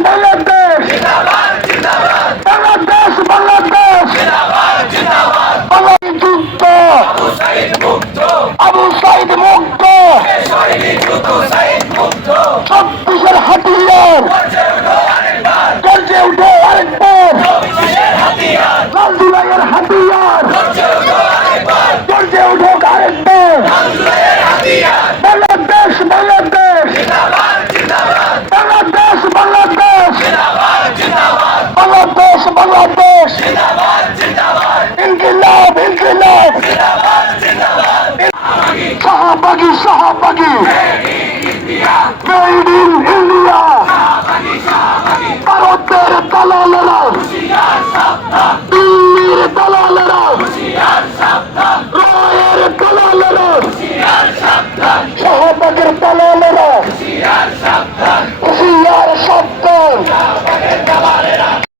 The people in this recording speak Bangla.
বাংলাদেশ বাংলাদেশ বাংলাদেশ যুদ্ধ আবু সাইদ মুক্ত চব্বিশের হাতিয়ার গর্জে উঠে আরেকবার লাল দুলাইয়ের হাতিয়ার গর্জে উঠে আরেকবার শাহবাগি শাহবাগি মেড ইন ইন্ডিয়া ভারতের দালালেরা। দিল্লির দালালেরা। রয়ের দালালেরা। শাহবাগের দালালেরা। হুশিয়ার